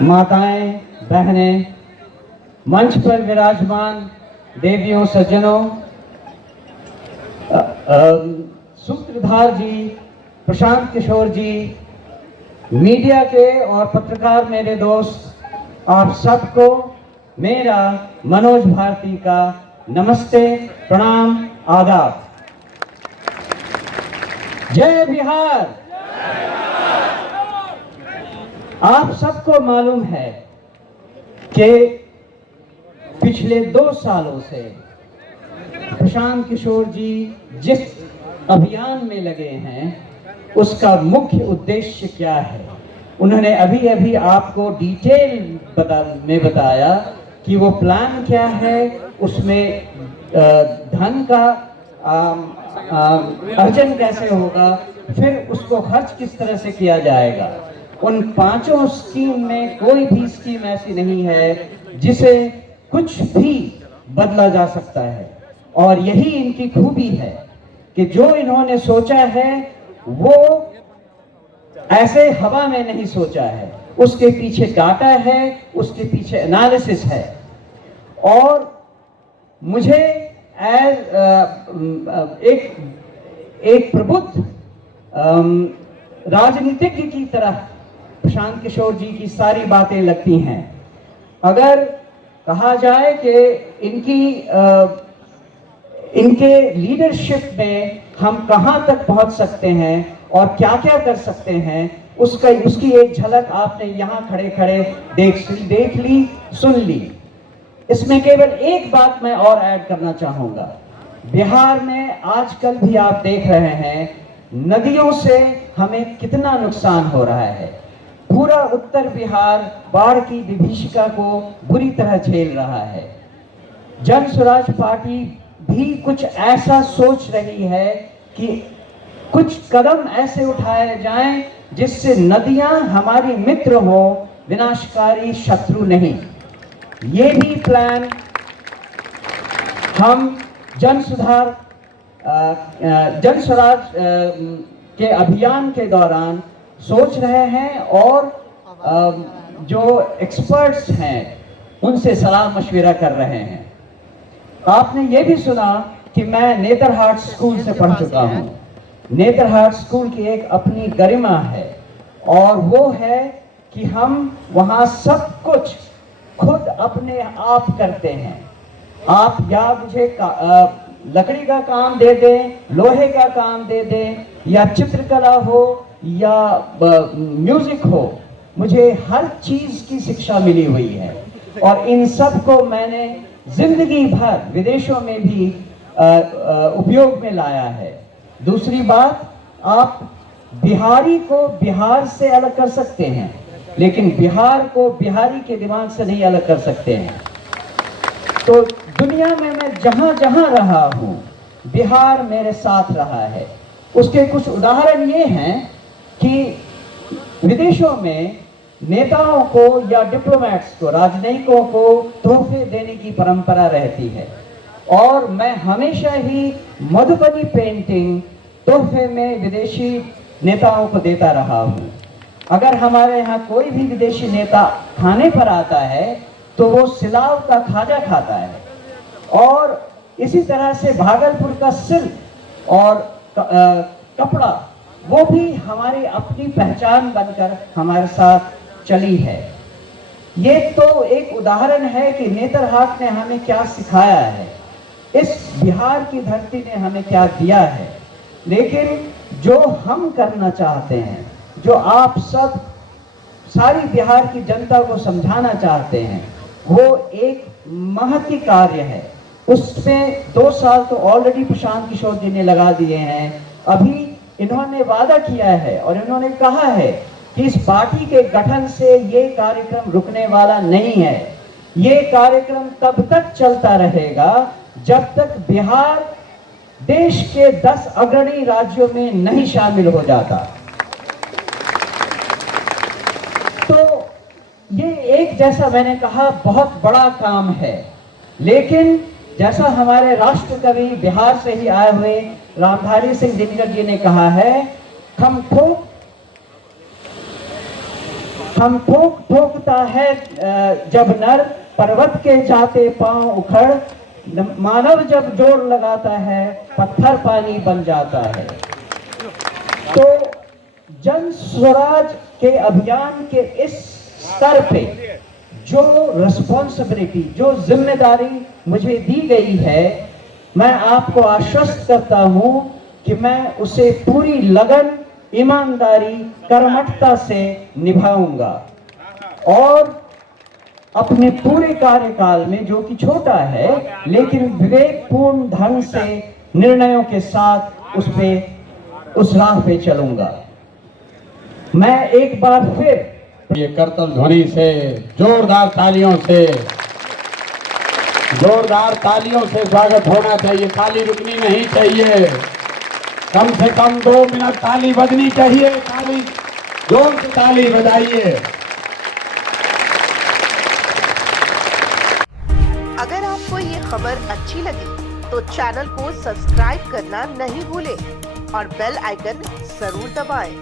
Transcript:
माताएं, बहनें, मंच पर विराजमान देवियों, सज्जनों, सूत्रधार जी, प्रशांत किशोर जी, मीडिया के और पत्रकार मेरे दोस्त, आप सबको मेरा मनोज भारती का नमस्ते, प्रणाम, आदाब। जय बिहार। आप सबको मालूम है कि पिछले 2 सालों से प्रशांत किशोर जी जिस अभियान में लगे हैं उसका मुख्य उद्देश्य क्या है। उन्होंने अभी अभी आपको डिटेल में बताया कि वो प्लान क्या है, उसमें धन का अर्जन कैसे होगा, फिर उसको खर्च किस तरह से किया जाएगा। उन 5 स्कीम में कोई भी स्कीम ऐसी नहीं है जिसे कुछ भी बदला जा सकता है, और यही इनकी खूबी है कि जो इन्होंने सोचा है वो ऐसे हवा में नहीं सोचा है, उसके पीछे डाटा है, उसके पीछे एनालिसिस है। और मुझे एक प्रबुद्ध राजनीतिज्ञ की तरह प्रशांत किशोर जी की सारी बातें लगती हैं। अगर कहा जाए कि इनके लीडरशिप में हम कहां तक पहुंच सकते हैं और क्या क्या कर सकते हैं, उसकी एक झलक आपने यहां खड़े खड़े देख ली, सुन ली। इसमें केवल एक बात मैं और ऐड करना चाहूंगा। बिहार में आजकल भी आप देख रहे हैं नदियों से हमें कितना नुकसान हो रहा है। पूरा उत्तर बिहार बाढ़ की विभीषिका को बुरी तरह झेल रहा है। जन स्वराज पार्टी भी कुछ ऐसा सोच रही है कि कुछ कदम ऐसे उठाए जाएं जिससे नदियां हमारी मित्र हो, विनाशकारी शत्रु नहीं। ये भी प्लान हम जन स्वराज के अभियान के दौरान सोच रहे हैं, और जो एक्सपर्ट्स हैं उनसे सलाह मशविरा कर रहे हैं। आपने ये भी सुना कि मैं नेतरहाट स्कूल से पढ़ चुका हूँ। नेतरहाट स्कूल की एक अपनी गरिमा है, और वो है कि हम वहाँ सब कुछ खुद अपने आप करते हैं। आप या मुझे लकड़ी का काम दे दें, लोहे का काम दे दें, या चित्रकला हो या म्यूजिक हो, मुझे हर चीज की शिक्षा मिली हुई है, और इन सब को मैंने जिंदगी भर विदेशों में भी उपयोग में लाया है। दूसरी बात, आप बिहारी को बिहार से अलग कर सकते हैं, लेकिन बिहार को बिहारी के दिमाग से नहीं अलग कर सकते हैं। तो दुनिया में मैं जहां जहां रहा हूं, बिहार मेरे साथ रहा है। उसके कुछ उदाहरण ये हैं कि विदेशों में नेताओं को या डिप्लोमेट्स को, राजनयिकों को तोहफे देने की परंपरा रहती है, और मैं हमेशा ही मधुबनी पेंटिंग तोहफे में विदेशी नेताओं को देता रहा हूं। अगर हमारे यहाँ कोई भी विदेशी नेता खाने पर आता है तो वो सिलाव का खाजा खाता है, और इसी तरह से भागलपुर का सिल्क और कपड़ा, वो भी हमारी अपनी पहचान बनकर हमारे साथ चली है। ये तो एक उदाहरण है कि नेतरहाट ने हमें क्या सिखाया है, इस बिहार की धरती ने हमें क्या दिया है। लेकिन जो हम करना चाहते हैं, जो आप सब सारी बिहार की जनता को समझाना चाहते हैं, वो एक महती कार्य है। उसमें 2 साल तो ऑलरेडी प्रशांत किशोर जी ने लगा दिए हैं। अभी इन्होंने वादा किया है और इन्होंने कहा है कि इस पार्टी के गठन से ये कार्यक्रम रुकने वाला नहीं है। ये कार्यक्रम तब तक चलता रहेगा जब तक बिहार देश के 10 अग्रणी राज्यों में नहीं शामिल हो जाता। तो ये एक, जैसा मैंने कहा, बहुत बड़ा काम है। लेकिन जैसा हमारे राष्ट्र कवि बिहार से ही आए हुए रामधारी सिंह दिनकर जी ने कहा है, हम ठोकता है जब नर, पर्वत के जाते पांव उखड़, मानव जब जोर लगाता है पत्थर पानी बन जाता है। तो जन स्वराज के अभियान के इस स्तर पे जो रिस्पॉन्सिबिलिटी, जो जिम्मेदारी मुझे दी गई है, मैं आपको आश्वस्त करता हूं कि मैं उसे पूरी लगन, ईमानदारी, कर्मठता से निभाऊंगा और अपने पूरे कार्यकाल में, जो कि छोटा है लेकिन विवेकपूर्ण ढंग से निर्णयों के साथ उस राह पे चलूंगा। मैं एक बार फिर ये करतल ध्वनि से, जोरदार तालियों से स्वागत होना चाहिए। ताली रुकनी नहीं चाहिए, कम से कम 2 मिनट ताली बजनी चाहिए। ताली, जोर से ताली बजाइए। अगर आपको ये खबर अच्छी लगी तो चैनल को सब्सक्राइब करना नहीं भूलें और बेल आइकन जरूर दबाएं।